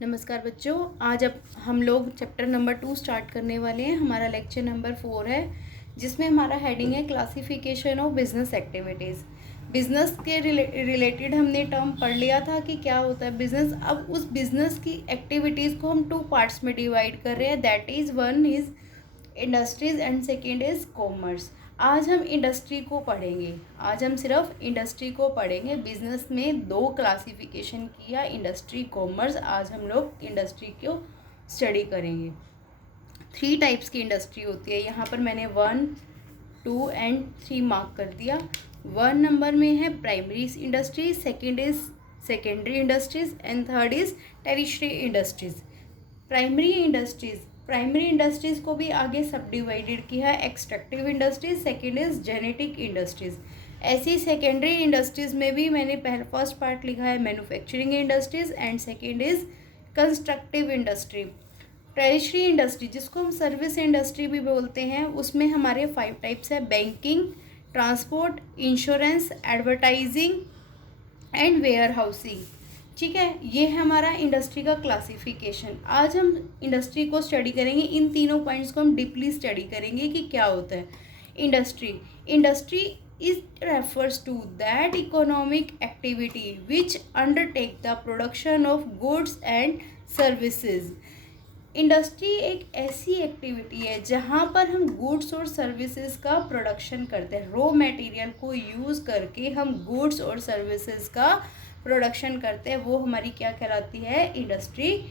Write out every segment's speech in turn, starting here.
नमस्कार बच्चों, आज अब हम लोग चैप्टर नंबर 2 स्टार्ट करने वाले हैं। हमारा लेक्चर नंबर 4 है, जिसमें हमारा हेडिंग है classification of business activities. Business के रिलेटेड हमने टर्म पढ़ लिया था कि क्या होता है बिजनेस। अब उस बिजनेस की एक्टिविटीज़ को हम 2 पार्ट्स में डिवाइड कर रहे हैं, that is one is industries and second is commerce. आज हम इंडस्ट्री को पढ़ेंगे, आज हम सिर्फ इंडस्ट्री को पढ़ेंगे। बिजनेस में 2 क्लासिफिकेशन किया, इंडस्ट्री कॉमर्स। आज हम लोग इंडस्ट्री को स्टडी करेंगे। 3 टाइप्स की इंडस्ट्री होती है। यहाँ पर मैंने 1, 2 एंड 3 मार्क कर दिया। 1 नंबर में है primary industries, second is secondary industries and third is tertiary industries. Primary industries को भी आगे सब डिवाइडेड किया है, extractive industries, second is genetic industries. ऐसी सेकेंडरी इंडस्ट्रीज़ में भी मैंने फर्स्ट पार्ट लिखा है manufacturing industries and second is constructive industry. Tertiary industry, जिसको हम सर्विस इंडस्ट्री भी बोलते हैं, उसमें हमारे 5 टाइप्स है: banking, transport, insurance, advertising and warehousing. ठीक है, ये है हमारा इंडस्ट्री का क्लासिफिकेशन। आज हम इंडस्ट्री को स्टडी करेंगे, इन तीनों पॉइंट्स को हम डीपली स्टडी करेंगे कि क्या होता है industry is refers to that economic activity which undertake the production of goods and services. Industry एक ऐसी एक्टिविटी है जहाँ पर हम गुड्स और सर्विसेज का प्रोडक्शन करते हैं। रॉ मटेरियल को यूज़ करके हम गुड्स और सर्विसेज का प्रोडक्शन करते हैं, वो हमारी क्या कहलाती है? इंडस्ट्री।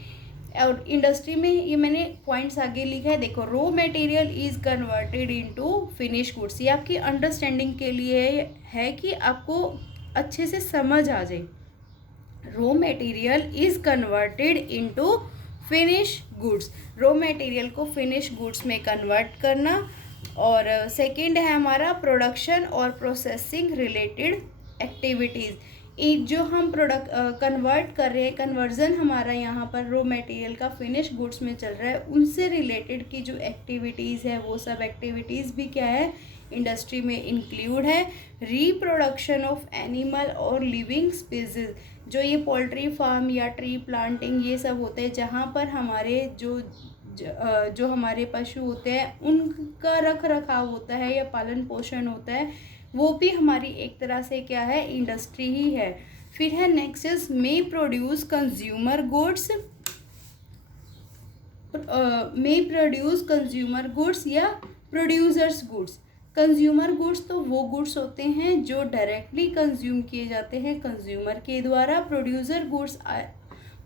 और इंडस्ट्री में ये मैंने पॉइंट्स आगे लिखा है, देखो। Raw material is converted into finish goods. ये आपकी अंडरस्टैंडिंग के लिए है कि आपको अच्छे से समझ आ जाए। Raw material is converted into finish goods, raw material को फिनिश गुड्स में कन्वर्ट करना। और सेकंड है हमारा प्रोडक्शन और प्रोसेसिंग रिलेटेड एक्टिविटीज़। जो हम प्रोडक्ट कन्वर्ट कर रहे हैं, कन्वर्जन हमारा यहाँ पर रॉ मटेरियल का फिनिश गुड्स में चल रहा है, उनसे रिलेटेड की जो एक्टिविटीज़ है, वो सब एक्टिविटीज़ भी क्या है? इंडस्ट्री में इंक्लूड है। रिप्रोडक्शन ऑफ एनिमल और लिविंग स्पीसीज, जो ये पोल्ट्री फार्म या ट्री प्लांटिंग ये सब होते हैं, जहाँ पर हमारे जो हमारे पशु होते हैं उनका रख रखाव होता है या पालन पोषण होता है, वो भी हमारी एक तरह से क्या है? इंडस्ट्री ही है। फिर है next is may produce consumer goods या प्रोड्यूसर्स गुड्स। कंज्यूमर गुड्स तो वो गुड्स होते हैं जो डायरेक्टली कंज्यूम किए जाते हैं कंज्यूमर के द्वारा। प्रोड्यूसर गुड्स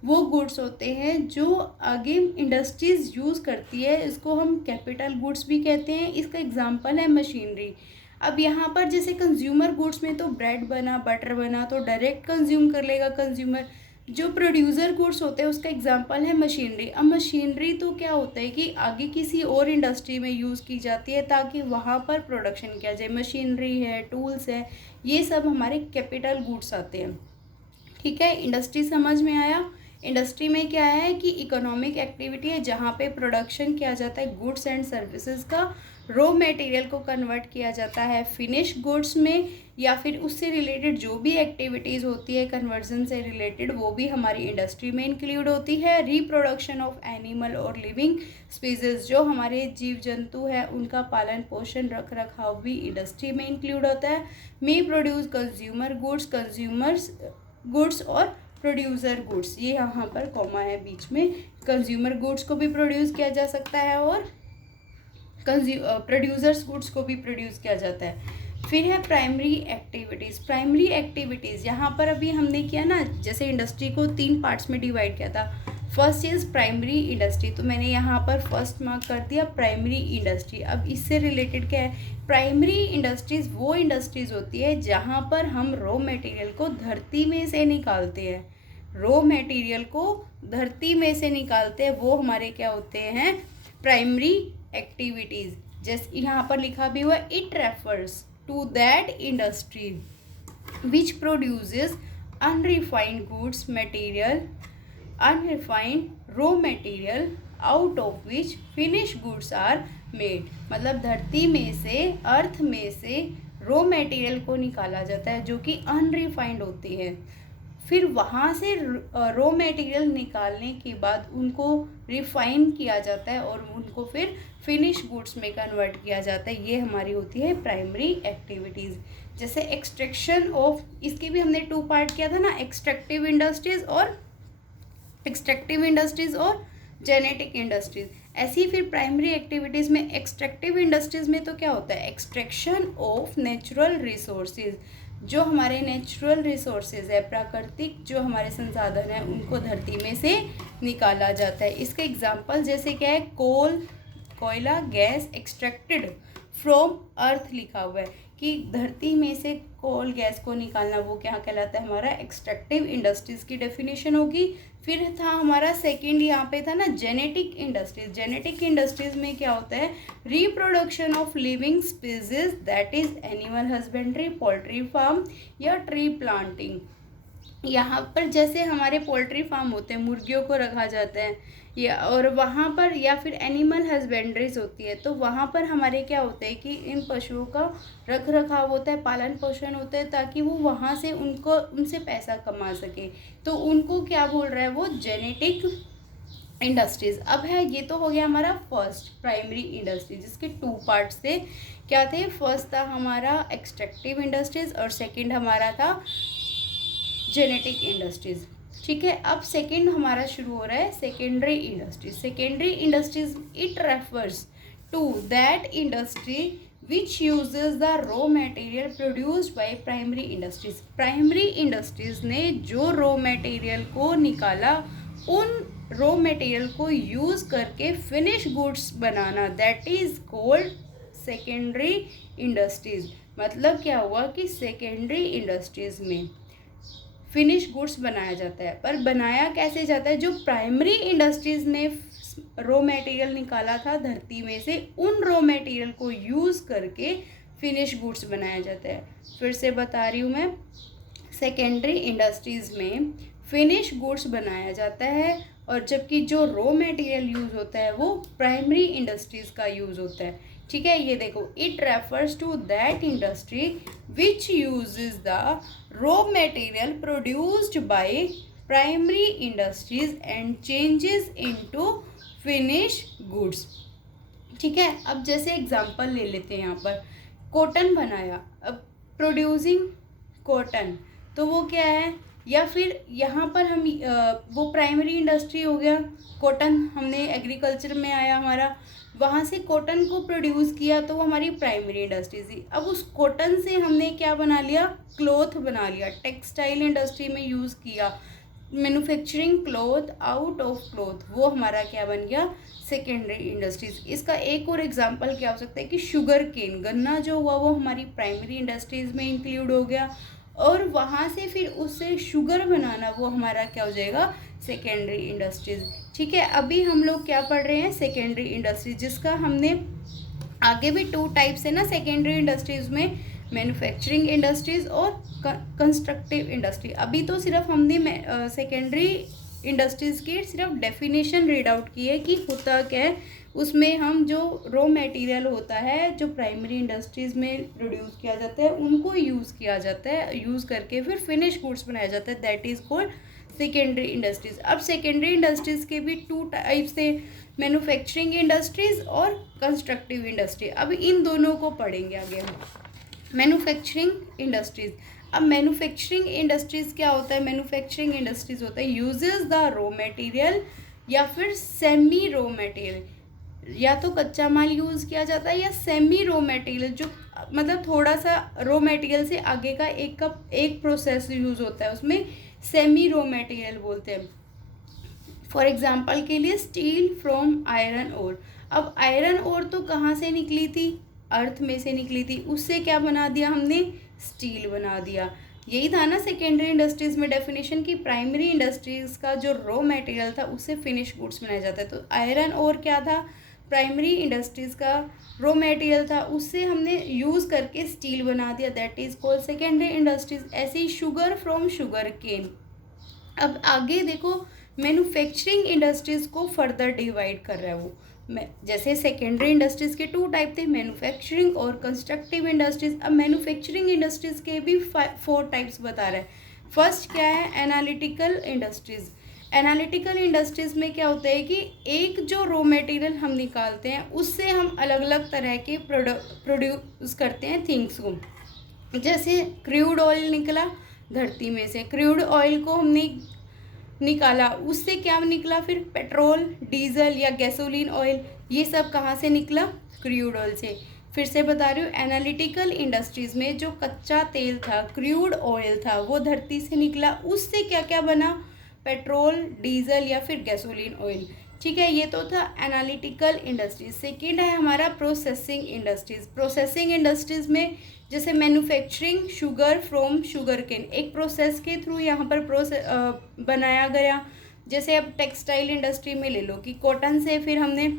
वो गुड्स होते हैं जो आगे इंडस्ट्रीज यूज़ करती है, इसको हम कैपिटल गुड्स भी कहते हैं। इसका एग्जांपल है मशीनरी। अब यहाँ पर जैसे कंज्यूमर गुड्स में तो ब्रेड बना, बटर बना, तो डायरेक्ट कंज्यूम कर लेगा कंज्यूमर। जो प्रोड्यूसर गुड्स होते हैं उसका एग्जांपल है मशीनरी। अब मशीनरी तो क्या होता है कि आगे किसी और इंडस्ट्री में यूज़ की जाती है ताकि वहाँ पर प्रोडक्शन किया जाए। मशीनरी है, टूल्स है, ये सब हमारे कैपिटल गुड्स आते हैं। ठीक है, इंडस्ट्री समझ में आया। इंडस्ट्री में क्या है कि इकोनॉमिक एक्टिविटी है जहाँ पे प्रोडक्शन किया जाता है गुड्स एंड सर्विसेज का। रॉ मटेरियल को कन्वर्ट किया जाता है फिनिश गुड्स में, या फिर उससे रिलेटेड जो भी एक्टिविटीज़ होती है कन्वर्जन से रिलेटेड, वो भी हमारी इंडस्ट्री में इंक्लूड होती है। रिप्रोडक्शन ऑफ एनिमल और लिविंग स्पीसीज, जो हमारे जीव जंतु है उनका पालन पोषण रख रखाव भी इंडस्ट्री में इंक्लूड होता है। मे प्रोड्यूस कंज्यूमर गुड्स और प्रोड्यूसर गुड्स, ये यहाँ पर कॉमा है बीच में। कंज्यूमर गुड्स को भी प्रोड्यूस किया जा सकता है और प्रोड्यूसर्स गुड्स को भी प्रोड्यूस किया जाता है। फिर है प्राइमरी एक्टिविटीज़। यहाँ पर अभी हमने किया ना, जैसे इंडस्ट्री को 3 पार्ट्स में डिवाइड किया था। फर्स्ट इज़ प्राइमरी इंडस्ट्री, तो मैंने यहाँ पर फर्स्ट मार्क कर दिया प्राइमरी इंडस्ट्री। अब इससे रिलेटेड क्या है? प्राइमरी इंडस्ट्रीज़ वो इंडस्ट्रीज़ होती है जहाँ पर हम रॉ मटेरियल को धरती में से निकालते हैं। वो हमारे क्या होते हैं? Primary activities. जैसे यहाँ पर लिखा भी हुआ, it refers to that industry which produces unrefined raw material out of which finish goods are made. मतलब धरती में से, अर्थ में से रॉ मटेरियल को निकाला जाता है जो कि अनरिफाइंड होती है। फिर वहाँ से रॉ मटेरियल निकालने के बाद उनको रिफाइन किया जाता है और उनको फिर फिनिश गुड्स में कन्वर्ट किया जाता है। ये हमारी होती है प्राइमरी एक्टिविटीज़। जैसे एक्सट्रैक्शन ऑफ, इसके भी हमने 2 पार्ट किया था ना, एक्सट्रैक्टिव इंडस्ट्रीज़ और जेनेटिक इंडस्ट्रीज़। ऐसी फिर प्राइमरी एक्टिविटीज़ में एक्सट्रैक्टिव इंडस्ट्रीज़ में तो क्या होता है, एक्सट्रैक्शन ऑफ नेचुरल रिसोर्सेज। जो हमारे नेचुरल रिसोर्सेज है, प्राकृतिक जो हमारे संसाधन हैं, उनको धरती में से निकाला जाता है। इसके एग्जांपल जैसे क्या है, कोयला, गैस एक्सट्रैक्टेड फ्रॉम अर्थ लिखा हुआ है कि धरती में से कोल गैस को निकालना, वो क्या कहलाता है, हमारा एक्सट्रैक्टिव इंडस्ट्रीज़ की डेफिनेशन होगी। फिर था हमारा सेकंड, यहाँ पे था ना जेनेटिक इंडस्ट्रीज। जेनेटिक इंडस्ट्रीज में क्या होता है, reproduction of living species, that is animal husbandry, poultry farm या ट्री प्लांटिंग। यहाँ पर जैसे हमारे पोल्ट्री फार्म होते हैं, मुर्गियों को रखा जाता है, या और वहाँ पर या फिर एनिमल हस्बेंड्रीज होती है, तो वहाँ पर हमारे क्या होता है कि इन पशुओं का रख रखाव होता है, पालन पोषण होता है, ताकि वो वहाँ से उनसे पैसा कमा सके। तो उनको क्या बोल रहा है वो, जेनेटिक इंडस्ट्रीज। अब है, ये तो हो गया हमारा फर्स्ट प्राइमरी इंडस्ट्री, जिसके 2 पार्ट्स थे। क्या थे, फर्स्ट था हमारा एक्सट्रैक्टिव इंडस्ट्रीज और सेकेंड हमारा था जेनेटिक इंडस्ट्रीज। ठीक है, अब सेकेंड हमारा शुरू हो रहा है secondary industries. Secondary industries, it refers to that industry which uses the raw material produced by primary industries. Primary industries ने जो रॉ मटेरियल को निकाला, उन रॉ मटेरियल को यूज करके फिनिश गुड्स बनाना, that is called secondary industries. मतलब क्या हुआ कि सेकेंडरी इंडस्ट्रीज में फिनिश गुड्स बनाया जाता है, पर बनाया कैसे जाता है, जो प्राइमरी इंडस्ट्रीज ने रॉ मटेरियल निकाला था धरती में से, उन रॉ मटेरियल को यूज़ करके फिनिश गुड्स बनाया जाता है। फिर से बता रही हूँ मैं, सेकेंडरी इंडस्ट्रीज़ में फिनिश गुड्स बनाया जाता है, और जबकि जो रॉ मटेरियल यूज़ होता है वो प्राइमरी इंडस्ट्रीज़ का यूज़ होता है। ठीक है, ये देखो, it refers to that industry which uses the raw material produced by primary industries and changes into finish goods. ठीक है, अब जैसे एग्जांपल ले लेते हैं, यहाँ पर कॉटन बनाया, अब प्रोड्यूसिंग कॉटन, तो वो क्या है, या फिर यहाँ पर हम वो प्राइमरी इंडस्ट्री हो गया, कॉटन हमने एग्रीकल्चर में आया हमारा, वहाँ से कॉटन को प्रोड्यूस किया, तो वो हमारी प्राइमरी इंडस्ट्री थी। अब उस कॉटन से हमने क्या बना लिया, क्लॉथ बना लिया, टेक्सटाइल इंडस्ट्री में यूज़ किया, manufacturing cloth out of cloth, वो हमारा क्या बन गया, सेकेंडरी इंडस्ट्रीज। इसका एक और एग्जांपल क्या हो सकता है कि शुगर केन, गन्ना जो हुआ वो हमारी प्राइमरी इंडस्ट्रीज में इंक्लूड हो गया, और वहाँ से फिर उससे शुगर बनाना वो हमारा क्या हो जाएगा, सेकेंडरी इंडस्ट्रीज। ठीक है, अभी हम लोग क्या पढ़ रहे हैं, सेकेंडरी इंडस्ट्रीज, जिसका हमने आगे भी 2 टाइप्स है ना सेकेंडरी इंडस्ट्रीज में, मैन्युफैक्चरिंग इंडस्ट्रीज और कंस्ट्रक्टिव इंडस्ट्री। अभी तो सिर्फ हमने सेकेंडरी इंडस्ट्रीज़ की सिर्फ डेफिनेशन रीड आउट की है कि होता क्या है, उसमें हम जो रॉ मटेरियल होता है जो प्राइमरी इंडस्ट्रीज़ में प्रोड्यूस किया जाता है उनको यूज़ किया जाता है, यूज़ करके फिर फिनिश गुड्स बनाया जाता है, that is called secondary industries. अब सेकेंडरी इंडस्ट्रीज़ के भी 2 टाइप्स थे, मैन्युफैक्चरिंग इंडस्ट्रीज़ और कंस्ट्रक्टिव इंडस्ट्री। अब इन दोनों को पढ़ेंगे आगे हम। मैन्युफैक्चरिंग इंडस्ट्रीज़, अब मैन्युफैक्चरिंग इंडस्ट्रीज़ क्या होता है, मैन्युफैक्चरिंग इंडस्ट्रीज़ होता है यूजेस द रॉ मटेरियल या फिर सेमी रॉ मटेरियल, या तो कच्चा माल यूज़ किया जाता है या सेमी रॉ मटेरियल, जो मतलब थोड़ा सा रॉ मटेरियल से आगे का एक प्रोसेस यूज़ होता है, उसमें सेमी रॉ मटेरियल बोलते हैं। फॉर एग्जांपल के लिए स्टील फ्रॉम आयरन ओर। अब आयरन ओर तो कहाँ से निकली थी, अर्थ में से निकली थी, उससे क्या बना दिया हमने, स्टील बना दिया। यही था ना सेकेंडरी इंडस्ट्रीज़ में डेफिनेशन की, प्राइमरी इंडस्ट्रीज़ का जो रॉ मटेरियल था उससे फिनिश गुड्स बनाया जाता है। तो आयरन ओर क्या था, प्राइमरी इंडस्ट्रीज़ का रॉ मटेरियल था, उससे हमने यूज़ करके स्टील बना दिया, that is called secondary industries. ऐसे ही शुगर फ्रॉम शुगर केन। अब आगे देखो, मैन्युफैक्चरिंग इंडस्ट्रीज़ को फर्दर डिवाइड कर रहा है वो, जैसे सेकेंडरी इंडस्ट्रीज़ के 2 टाइप थे, मैन्युफैक्चरिंग और कंस्ट्रक्टिव इंडस्ट्रीज़। अब मैन्युफैक्चरिंग इंडस्ट्रीज़ के भी 4 टाइप्स बता रहा है। फर्स्ट क्या है, एनालिटिकल इंडस्ट्रीज। एनालिटिकल इंडस्ट्रीज में क्या होता है कि एक जो रॉ मटेरियल हम निकालते हैं उससे हम अलग अलग तरह के प्रोड्यूस करते हैं थिंग्स को। जैसे क्रूड ऑयल निकला धरती में से, क्रूड ऑयल को हमने निकाला, उससे क्या निकला फिर पेट्रोल, डीजल या गैसोलीन ऑयल, ये सब कहाँ से निकला, क्रूड ऑयल से। फिर से बता रही हूँ, एनालिटिकल इंडस्ट्रीज में जो कच्चा तेल था, क्रूड ऑयल था, वो धरती से निकला, उससे क्या क्या बना, पेट्रोल, डीजल या फिर गैसोलीन ऑयल। ठीक है, ये तो था एनालिटिकल इंडस्ट्रीज। सेकेंड है हमारा प्रोसेसिंग इंडस्ट्रीज। प्रोसेसिंग इंडस्ट्रीज में जैसे manufacturing sugar from sugar cane, एक प्रोसेस के थ्रू यहाँ पर बनाया गया। जैसे अब टेक्सटाइल इंडस्ट्री में ले लो कि कॉटन से फिर हमने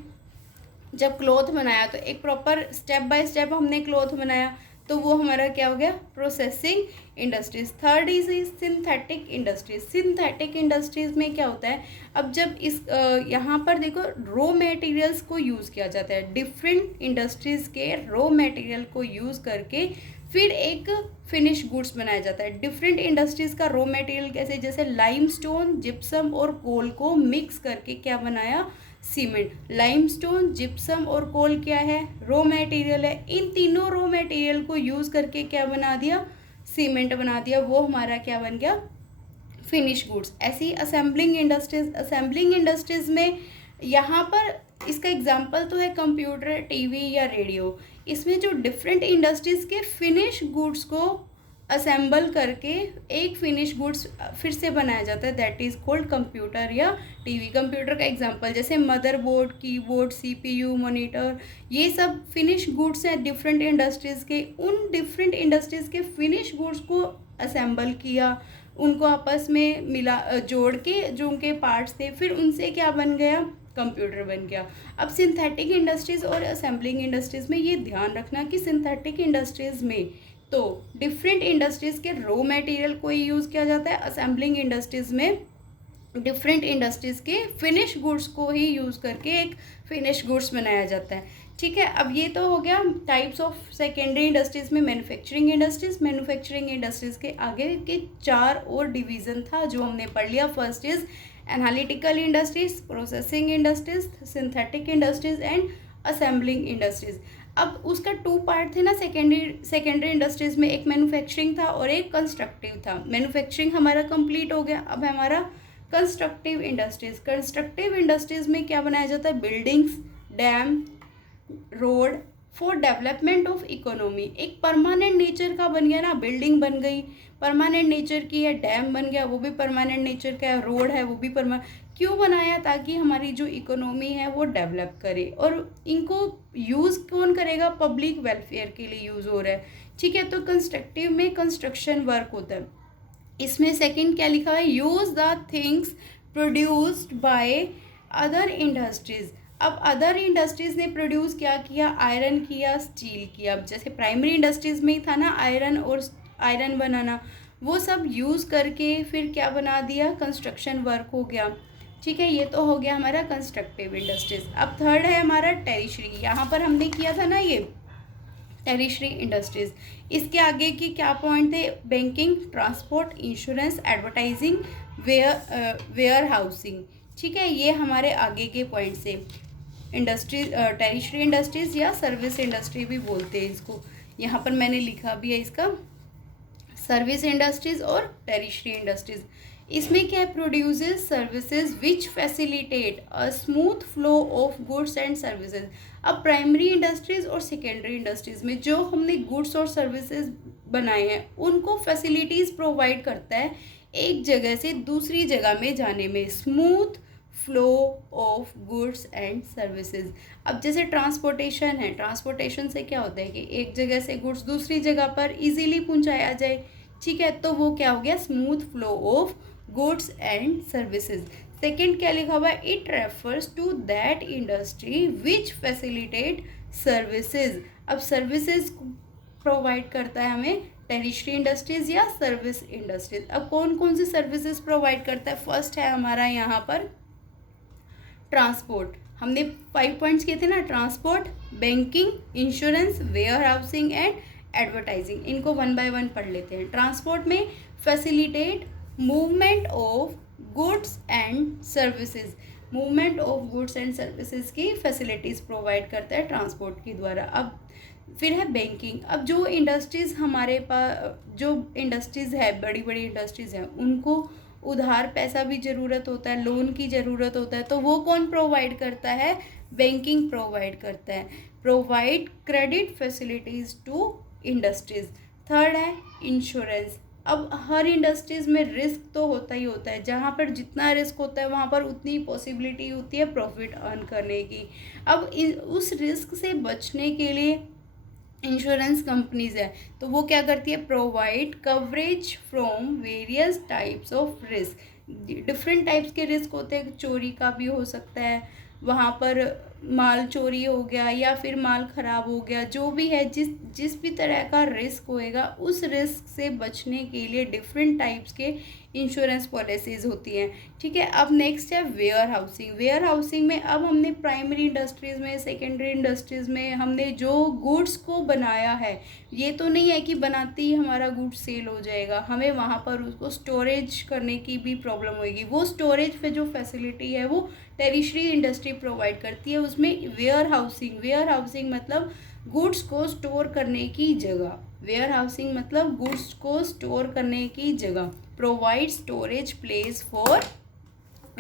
जब क्लॉथ बनाया तो एक प्रॉपर स्टेप बाय स्टेप हमने क्लॉथ बनाया, तो वो हमारा क्या हो गया, processing industries. Third is synthetic industries. Synthetic industries में क्या होता है, अब जब इस यहाँ पर देखो रॉ मटेरियल्स को यूज़ किया जाता है, डिफरेंट इंडस्ट्रीज के रॉ मटेरियल को यूज़ करके फिर एक फिनिश गुड्स बनाया जाता है। डिफरेंट इंडस्ट्रीज का रॉ मटेरियल कैसे, जैसे लाइमस्टोन, जिप्सम और कोल को मिक्स करके क्या बनाया, सीमेंट। लाइमस्टोन, जिप्सम और कोल क्या है, रॉ मटेरियल है। इन तीनों रॉ मटेरियल को यूज़ करके क्या बना दिया, सीमेंट बना दिया, वो हमारा क्या बन गया, फिनिश गुड्स। ऐसी असेंबलिंग इंडस्ट्रीज। असेंबलिंग इंडस्ट्रीज में यहाँ पर इसका एग्जांपल तो है कंप्यूटर, टीवी या रेडियो। इसमें जो डिफरेंट इंडस्ट्रीज के फिनिश गुड्स को असेंबल करके एक फिनिश गुड्स फिर से बनाया जाता है, दैट इज़ कॉल्ड कंप्यूटर या टीवी। कंप्यूटर का एग्जांपल जैसे मदरबोर्ड, कीबोर्ड, सीपीयू, मॉनिटर, ये सब फिनिश गुड्स हैं डिफरेंट इंडस्ट्रीज़ के। उन डिफरेंट इंडस्ट्रीज़ के फिनिश गुड्स को असेंबल किया, उनको आपस में मिला, जोड़ के जो उनके पार्ट्स थे, फिर उनसे क्या बन गया, कंप्यूटर बन गया। अब सिंथेटिक इंडस्ट्रीज़ और असेंबलिंग इंडस्ट्रीज़ में ये ध्यान रखना कि सिंथेटिक इंडस्ट्रीज़ में तो डिफरेंट इंडस्ट्रीज़ के रॉ मटेरियल को ही यूज़ किया जाता है, असेंबलिंग इंडस्ट्रीज़ में डिफरेंट इंडस्ट्रीज़ के फिनिश गुड्स को ही यूज़ करके एक फिनिश गुड्स बनाया जाता है। ठीक है, अब ये तो हो गया टाइप्स ऑफ सेकेंडरी इंडस्ट्रीज़ में मैन्युफैक्चरिंग इंडस्ट्रीज़। मैन्युफैक्चरिंग इंडस्ट्रीज़ के आगे के 4 और डिवीज़न था जो हमने पढ़ लिया। First is analytical industries, processing industries, synthetic industries and assembling industries. अब उसका 2 पार्ट थे ना सेकेंडरी इंडस्ट्रीज में, एक मैन्युफैक्चरिंग था और एक कंस्ट्रक्टिव था। मैन्युफैक्चरिंग हमारा कंप्लीट हो गया, अब हमारा कंस्ट्रक्टिव इंडस्ट्रीज। कंस्ट्रक्टिव इंडस्ट्रीज में क्या बनाया जाता है, buildings, dam, road for development of economy. एक परमानेंट नेचर का बन गया ना, बिल्डिंग बन गई परमानेंट नेचर की है, डैम बन गया वो भी परमानेंट नेचर का है, रोड है वो भी परमानेंट। क्यों बनाया, ताकि हमारी जो इकोनॉमी है वो डेवलप करे, और इनको यूज़ कौन करेगा, पब्लिक वेलफेयर के लिए यूज़ हो रहा है। ठीक है, तो कंस्ट्रक्टिव में कंस्ट्रक्शन वर्क होता है। इसमें सेकंड क्या लिखा है, use the things produced by other industries. अब अदर इंडस्ट्रीज़ ने प्रोड्यूस क्या किया, आयरन किया, स्टील किया। जैसे प्राइमरी इंडस्ट्रीज़ में ही था ना आयरन और आयरन बनाना, वो सब यूज़ करके फिर क्या बना दिया, कंस्ट्रक्शन वर्क हो गया। ठीक है, ये तो हो गया हमारा कंस्ट्रक्टिव इंडस्ट्रीज़। अब थर्ड है हमारा टेरिशरी। यहाँ पर हमने किया था ना ये टेरिशरी इंडस्ट्रीज़। इसके आगे की क्या पॉइंट थे, banking, transport, insurance, advertising, warehousing. ठीक है, ये हमारे आगे के पॉइंट से इंडस्ट्री, टेरिशरी इंडस्ट्रीज़ या सर्विस इंडस्ट्री भी बोलते हैं इसको। यहाँ पर मैंने लिखा भी है इसका, सर्विस इंडस्ट्रीज़ और टेरिशरी इंडस्ट्रीज़। इसमें क्या है, produces services which facilitate a smooth flow of goods and services. अब प्राइमरी इंडस्ट्रीज़ और सेकेंडरी इंडस्ट्रीज़ में जो हमने गुड्स और सर्विसेज बनाए हैं उनको फैसिलिटीज़ प्रोवाइड करता है एक जगह से दूसरी जगह में जाने में, smooth flow of goods and services. अब जैसे ट्रांसपोर्टेशन है, ट्रांसपोर्टेशन से क्या होता है कि एक जगह से गुड्स दूसरी जगह पर इजीली पहुंचाया जाए। ठीक है, तो वो क्या हो गया, smooth flow of goods and services. Second क्या लिखा हुआ है, it refers to that industry which facilitate services. अब सर्विसेज प्रोवाइड करता है हमें टेरिशरी इंडस्ट्रीज या सर्विस इंडस्ट्रीज। अब कौन कौन सी सर्विसेज प्रोवाइड करता है, फर्स्ट है हमारा यहाँ पर ट्रांसपोर्ट। हमने 5 पॉइंट्स किए थे ना, transport, banking, insurance, warehousing and advertising. इनको 1 बाय 1 पढ़ लेते हैं। ट्रांसपोर्ट में facilitate movement of goods and services, movement of goods and services की फैसिलिटीज़ प्रोवाइड करता है ट्रांसपोर्ट के द्वारा। अब फिर है बैंकिंग। अब जो इंडस्ट्रीज़ हमारे पास, जो इंडस्ट्रीज़ है, बड़ी बड़ी इंडस्ट्रीज़ हैं, उनको उधार पैसा भी ज़रूरत होता है, लोन की ज़रूरत होता है, तो वो कौन प्रोवाइड करता है? बैंकिंग प्रोवाइड करता है। Provide credit facilities to industries. Third है इंश्योरेंस। अब हर इंडस्ट्रीज़ में रिस्क तो होता ही होता है, जहाँ पर जितना रिस्क होता है वहाँ पर उतनी पॉसिबिलिटी होती है प्रॉफिट अर्न करने की। अब उस रिस्क से बचने के लिए इंश्योरेंस कंपनीज है, तो वो क्या करती है? Provide coverage from various types of risk. Different types के रिस्क होते हैं, चोरी का भी हो सकता है, वहाँ पर माल चोरी हो गया या फिर माल ख़राब हो गया, जो भी है, जिस भी तरह का रिस्क होएगा, उस रिस्क से बचने के लिए डिफरेंट टाइप्स के इंश्योरेंस पॉलिसीज़ होती हैं। ठीक है। अब नेक्स्ट है वेयर हाउसिंग। वेयर हाउसिंग में अब हमने प्राइमरी इंडस्ट्रीज़ में, सेकेंडरी इंडस्ट्रीज़ में हमने जो गुड्स को बनाया है, ये तो नहीं है कि बनाते ही हमारा गुड्स सेल हो जाएगा, हमें वहाँ पर उसको स्टोरेज करने की भी प्रॉब्लम होगी। वो स्टोरेज पे जो फैसिलिटी है वो टेरिशरी इंडस्ट्री प्रोवाइड करती है। उसमें वेयर हाउसिंग मतलब गुड्स को स्टोर करने की जगह। वेयर हाउसिंग मतलब गुड्स को स्टोर करने की जगह। Provide storage place for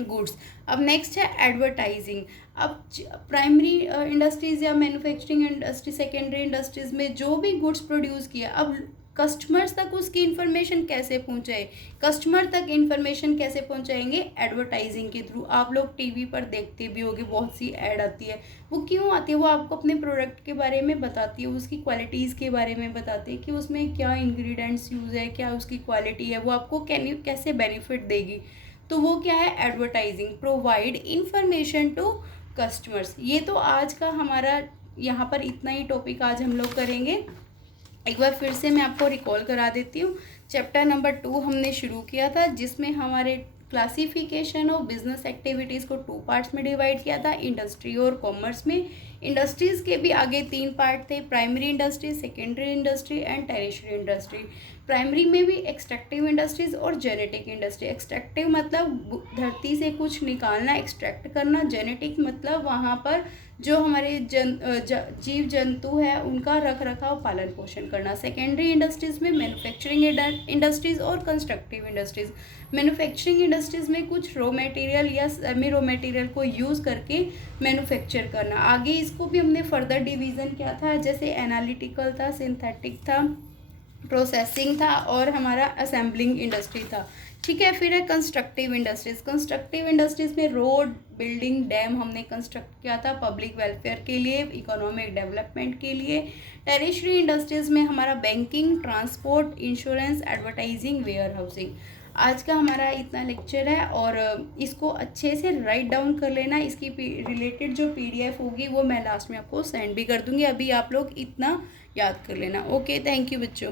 goods. अब नेक्स्ट है एडवर्टाइजिंग। अब प्राइमरी इंडस्ट्रीज़ या मैन्युफैक्चरिंग इंडस्ट्री, सेकेंडरी इंडस्ट्रीज़ में जो भी गुड्स प्रोड्यूस किया, अब कस्टमर्स तक उसकी इन्फॉर्मेशन कैसे पहुंचाए? कस्टमर तक इन्फॉर्मेशन कैसे पहुंचाएंगे? एडवर्टाइजिंग के थ्रू। आप लोग टीवी पर देखते भी होंगे, बहुत सी ऐड आती है। वो क्यों आती है? वो आपको अपने प्रोडक्ट के बारे में बताती है, उसकी क्वालिटीज़ के बारे में बताती है कि उसमें क्या इंग्रेडिएंट्स यूज़ है, क्या उसकी क्वालिटी है, वो आपको कैसे बेनिफिट देगी। तो वो क्या है? Advertising. Provide information to customers. ये तो आज का हमारा यहाँ पर इतना ही टॉपिक आज हम लोग करेंगे। एक बार फिर से मैं आपको रिकॉल करा देती हूँ। चैप्टर नंबर 2 हमने शुरू किया था, जिसमें हमारे क्लासिफिकेशन ऑफ बिजनेस एक्टिविटीज़ को 2 पार्ट्स में डिवाइड किया था, इंडस्ट्री और कॉमर्स में। इंडस्ट्रीज़ के भी आगे 3 पार्ट थे, primary industry, secondary industry and tertiary industry. Primary में भी एक्सट्रैक्टिव इंडस्ट्रीज़ और जेनेटिक इंडस्ट्री। एक्सट्रैक्टिव मतलब धरती से कुछ निकालना, एक्सट्रैक्ट करना। जेनेटिक मतलब वहाँ पर जो हमारे जीव जंतु है उनका रख रखाव, पालन पोषण करना। सेकेंडरी इंडस्ट्रीज़ में मैन्युफैक्चरिंग इंडस्ट्रीज़ और कंस्ट्रक्टिव इंडस्ट्रीज़। मैन्युफैक्चरिंग इंडस्ट्रीज़ में कुछ रॉ मटेरियल या सेमी रॉ मटेरियल को यूज़ करके मैन्युफैक्चर करना। आगे इसको भी हमने फर्दर डिवीज़न किया था, जैसे एनालिटिकल था, सिंथेटिक था, प्रोसेसिंग था और हमारा असेंबलिंग इंडस्ट्री था। ठीक है। फिर है कंस्ट्रक्टिव इंडस्ट्रीज़। कंस्ट्रक्टिव इंडस्ट्रीज़ में रोड, बिल्डिंग, डैम हमने कंस्ट्रक्ट किया था पब्लिक वेलफेयर के लिए, इकोनॉमिक डेवलपमेंट के लिए। टेरिशरी इंडस्ट्रीज़ में हमारा banking, transport, insurance, advertising, warehousing. आज का हमारा इतना लेक्चर है और इसको अच्छे से राइट डाउन कर लेना। इसकी रिलेटेड जो PDF होगी वो मैं लास्ट में आपको सेंड भी कर दूँगी। अभी आप लोग इतना याद कर लेना। ओके, थैंक यू बच्चों।